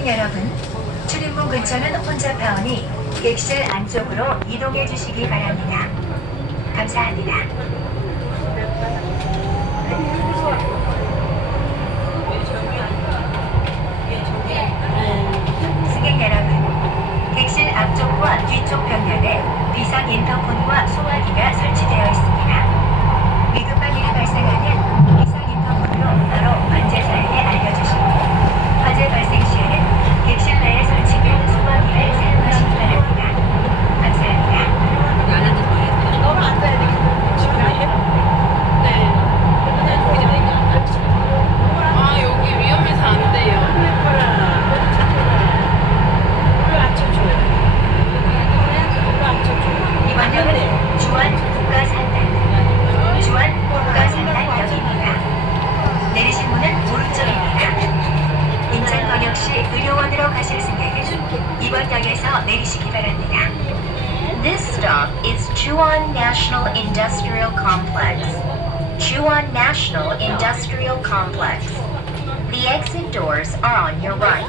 승객 여러분, 출입문 근처는 혼잡하오니 객실 안쪽으로 이동해 주시기 바랍니다. 감사합니다. 승객 여러분, 객실 앞쪽과 뒤쪽 벽면에 비상 인터폰과 소화기가 의료원으로 가실 승객은 이번 역에서 내리시기 바랍니다. This stop is Chuan National Industrial Complex. Chuan National Industrial Complex. The exit doors are on your right.